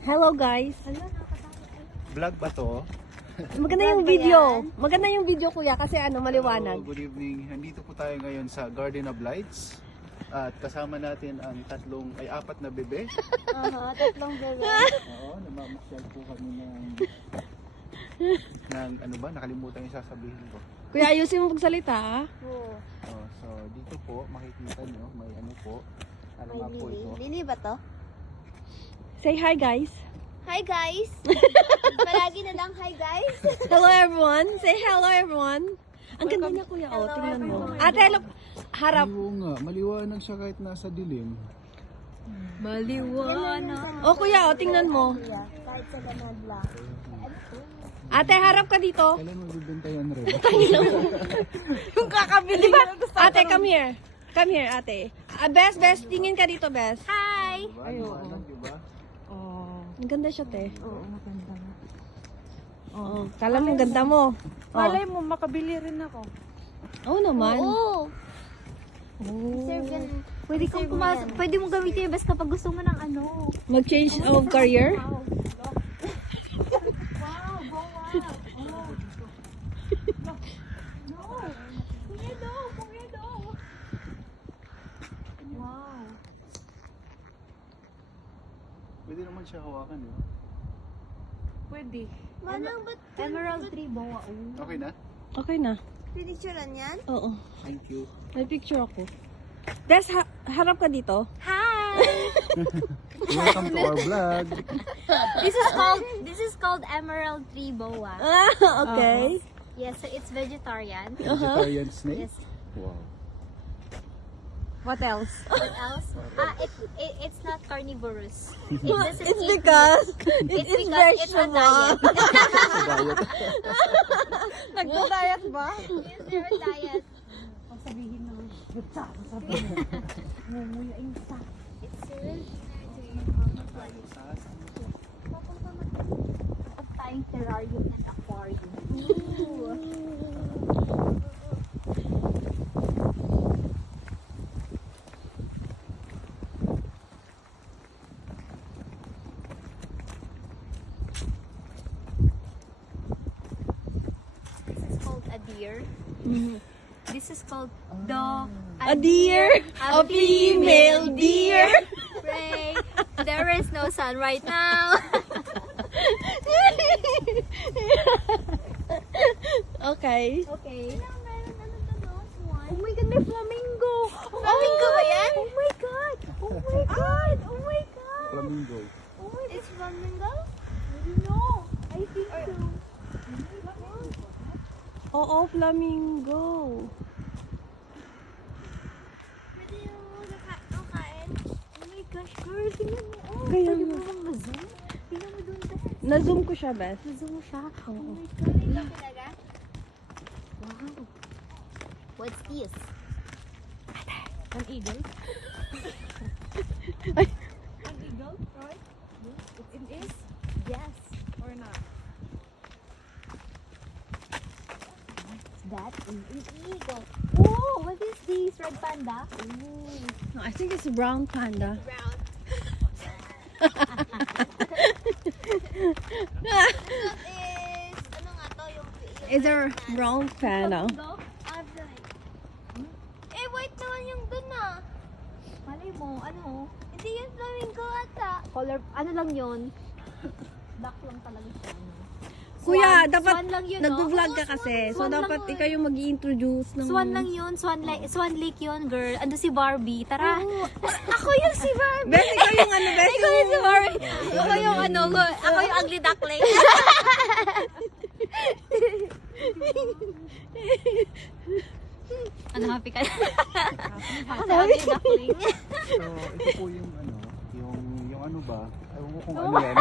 Hello guys. Vlog ba to? Maganda yung video. Maganda yung video kuya kasi maliwanag. Hello, good evening. Nandito po tayo ngayon sa Garden of Lights. At kasama natin ang apat na bebe. Tatlong bebe. Oo, namamasyal po kami ng ano ba? Nakalimutan yung sasabihin ko. Kuya, ayusin mo magsalita ha? Oo. Oh, so dito po, makikita nyo, may ano po. Ano nga po ito? Lili ba to? Say hi guys. Hi guys! Palagi na lang hi guys! Hello everyone. Say hello everyone. Ang ganda niya kuya. Oh, tingnan mo. Ate, look. Harap. Oo nga, maliwanag siya kahit nasa dilim. Maliwanag. Oh kuya, oh, tingnan mo. Kahit sa ganad lang. Ate, harap ka dito. Kailan magbibenta yan rin? Yung kakabili ba? Ate, come here. Come here, ate. Bes, tingin ka dito, Bes. Hi! Maliwanag, diba? Oh, ang ganda siya, te. Oo, maganda nga. Oo, kala mo ganda mo. Malay mo, makabili rin ako. Oo naman. Oo! Oh. Serve yan. Pwede mo gamitin yung best kapag gusto mo ng ano. Mag-change of career? Pwede naman siya hawakan, di ba? Pwede. Manang ba't Emerald tree boa. Okay na? Okay na. pinicturean yan? Oo. Thank you. May picture ako. Des, harap ka dito. Hi! Welcome to our vlog. This is called emerald tree boa. Okay. Yes, so it's vegetarian. Vegetarian snake? Yes. Wow. What else? What else? It's not carnivorous. It doesn't It's eat because It's it's because it's a vegetable. diet. Nagda-diet ba? It's their diet. It's tayong terrarium and aquarium. This is called a deer. This is called A deer, a female deer. Ray, there is no sun right now. Okay. Okay. Oh my God, may flamingo! Flamingo ba yan? Oh my God! Oh my God! Oh my God! Flamingo. Oh my God! It's flamingo? No! I think so. Oo, flamingo. Pwede yung kain. Oh my gosh, girl! Tingnan mo! Oh, Kaya pwede nga. mo bang ma-zoom? Tingnan mo doon, Beth. Na-zoom ko siya, Beth. Na-zoom mo siya. Oh Oo. my God! Talaga? Wow! What's this? An eagle? Ay. An eagle, right? It is? Yes. Or not? That is an eagle. Oh, what is this? Red panda? No, I think it's a brown panda. Brown. That is, ano nga to? Yung It's a brown panda. eh, white naman yung dun ah. Malay mo, ano? Hindi yung flamingo ata. Color, ano lang yun? Black lang talaga siya. Kuya, dapat Swan lang yun, nag-vlog no? ka kasi. So, Swan lang dapat yun. ikaw yung mag-i-introduce ng... Swan lang yun. Swan Lake yun, girl. Ando si Barbie. Tara. Ako yung si Barbie. Beth, ikaw yung ano, Beth? Ikaw yung si Barbie. Ako yung ano, ako yung ugly duckling. Ano, happy ka? Ako sa ugly duckling. So, ito po yung ano, yung ano ba? Ewan ko kung ano yan.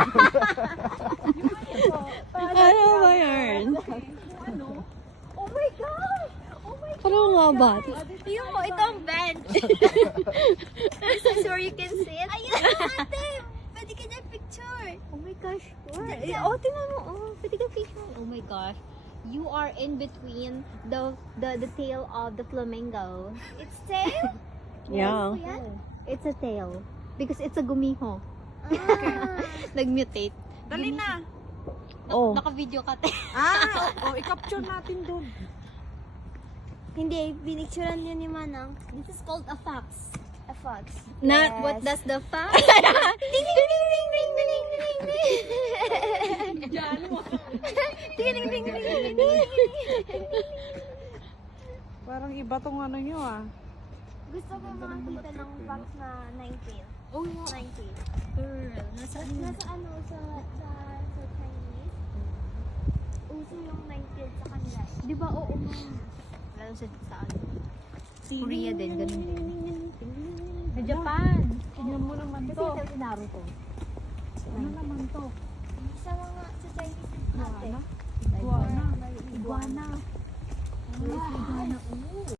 Ano ba yan? Oh my God! Oh my God! Parang nga ba? Tingnan mo, ito ang bench. This is where you can sit. Ayun ate! Pwede ka na picture. Oh my gosh. Oh, tingnan mo. Oh, pwede ka picture. Oh my gosh. You are in between the tail of the flamingo. It's tail? Yeah. Yan? It's a tail. Because it's a gumiho. Nag-mutate. Dali na. Oh. Naka-video ka, te. I-capture natin doon. Hindi, pinicturean yun ni Manang. This is called a fax. A fox. Not what does the fax? Ding, ding, ding, ding, ding, ding, ding, ding. Ding, ding, ding, ding, ding, ding. Parang iba tong ano nyo ah. Gusto ko makakita ng fox na nine-tail. Oh, wow. Nine-tail. Girl, nasaan yun? Nasa ano, sa Chinese. Uso yung nine-tail sa kanila. Di ba, oo nga. Lalo sa ano. Korea din, ganun din. Sa Japan. Tingnan mo naman Kasi to. sa Naruto. Ano naman to? Sa mga, sa Chinese ate. Iguana. Iguana. Iguana.